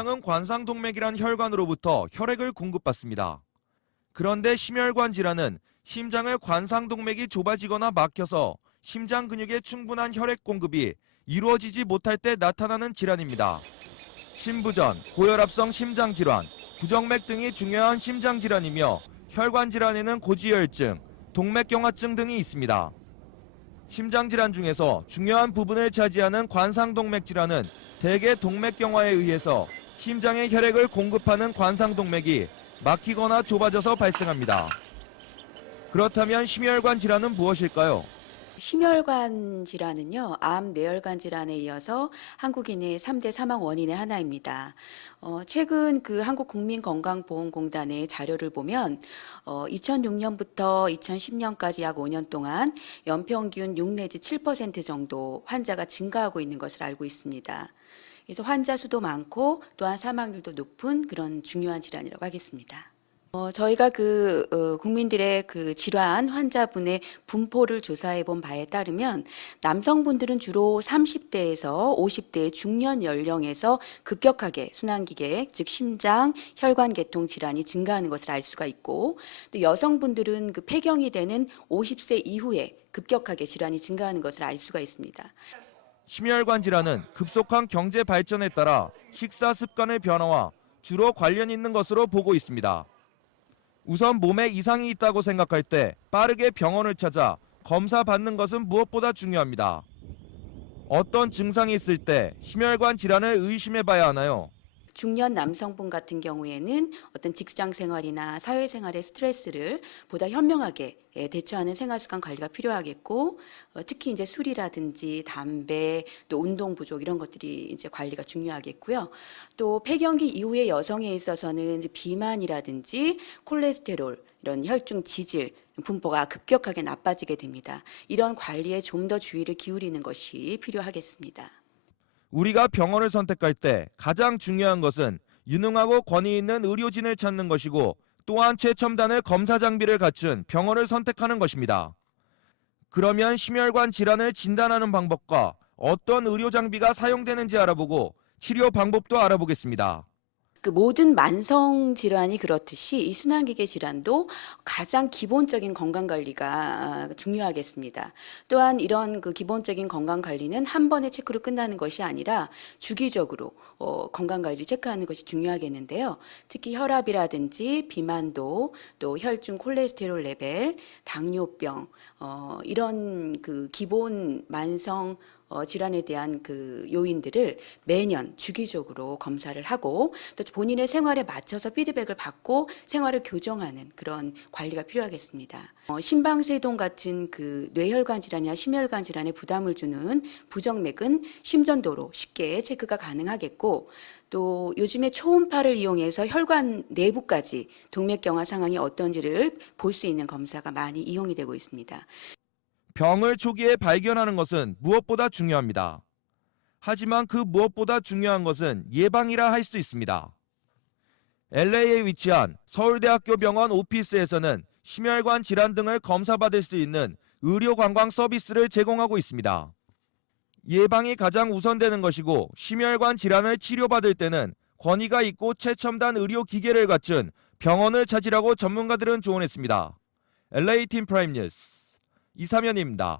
심장은 관상동맥이란 혈관으로부터 혈액을 공급받습니다. 그런데 심혈관 질환은 심장의 관상동맥이 좁아지거나 막혀서 심장 근육에 충분한 혈액 공급이 이루어지지 못할 때 나타나는 질환입니다. 심부전, 고혈압성 심장질환, 부정맥 등이 중요한 심장질환이며 혈관 질환에는 고지혈증, 동맥경화증 등이 있습니다. 심장질환 중에서 중요한 부분을 차지하는 관상동맥 질환은 대개 동맥경화에 의해서 심장에 혈액을 공급하는 관상동맥이 막히거나 좁아져서 발생합니다. 그렇다면 심혈관 질환은 무엇일까요? 심혈관 질환은요, 암, 뇌혈관 질환에 이어서 한국인의 3대 사망 원인의 하나입니다. 최근 그 한국국민건강보험공단의 자료를 보면 2006년부터 2010년까지 약 5년 동안 연평균 6 내지 7% 정도 환자가 증가하고 있는 것을 알고 있습니다. 그래서 환자 수도 많고 또한 사망률도 높은 그런 중요한 질환이라고 하겠습니다. 저희가 국민들의 그 질환 환자분의 분포를 조사해 본 바에 따르면 남성분들은 주로 30대에서 50대의 중년 연령에서 급격하게 순환기계, 즉 심장, 혈관계통 질환이 증가하는 것을 알 수가 있고, 또 여성분들은 그 폐경이 되는 50세 이후에 급격하게 질환이 증가하는 것을 알 수가 있습니다. 심혈관 질환은 급속한 경제 발전에 따라 식사 습관의 변화와 주로 관련 있는 것으로 보고 있습니다. 우선 몸에 이상이 있다고 생각할 때 빠르게 병원을 찾아 검사 받는 것은 무엇보다 중요합니다. 어떤 증상이 있을 때 심혈관 질환을 의심해 봐야 하나요? 중년 남성분 같은 경우에는 어떤 직장 생활이나 사회 생활의 스트레스를 보다 현명하게 대처하는 생활 습관 관리가 필요하겠고, 특히 이제 술이라든지 담배, 또 운동 부족 이런 것들이 이제 관리가 중요하겠고요. 또 폐경기 이후의 여성에 있어서는 이제 비만이라든지 콜레스테롤 이런 혈중 지질 분포가 급격하게 나빠지게 됩니다. 이런 관리에 좀 더 주의를 기울이는 것이 필요하겠습니다. 우리가 병원을 선택할 때 가장 중요한 것은 유능하고 권위 있는 의료진을 찾는 것이고, 또한 최첨단의 검사 장비를 갖춘 병원을 선택하는 것입니다. 그러면 심혈관 질환을 진단하는 방법과 어떤 의료 장비가 사용되는지 알아보고 치료 방법도 알아보겠습니다. 그 모든 만성 질환이 그렇듯이 이 순환기계 질환도 가장 기본적인 건강 관리가 중요하겠습니다. 또한 이런 그 기본적인 건강 관리는 한 번의 체크로 끝나는 것이 아니라 주기적으로 건강 관리 체크하는 것이 중요하겠는데요. 특히 혈압이라든지 비만도, 또 혈중 콜레스테롤 레벨, 당뇨병 이런 그 기본 만성 질환에 대한 그 요인들을 매년 주기적으로 검사를 하고, 또 본인의 생활에 맞춰서 피드백을 받고 생활을 교정하는 그런 관리가 필요하겠습니다. 심방세동 같은 그 뇌혈관 질환이나 심혈관 질환에 부담을 주는 부정맥은 심전도로 쉽게 체크가 가능하겠고, 또 요즘에 초음파를 이용해서 혈관 내부까지 동맥경화 상황이 어떤지를 볼 수 있는 검사가 많이 이용이 되고 있습니다. 병을 초기에 발견하는 것은 무엇보다 중요합니다. 하지만 그 무엇보다 중요한 것은 예방이라 할 수 있습니다. LA에 위치한 서울대학교 병원 오피스에서는 심혈관 질환 등을 검사받을 수 있는 의료 관광 서비스를 제공하고 있습니다. 예방이 가장 우선되는 것이고, 심혈관 질환을 치료받을 때는 권위가 있고 최첨단 의료 기계를 갖춘 병원을 찾으라고 전문가들은 조언했습니다. LA팀 프라임 뉴스 이삼현입니다.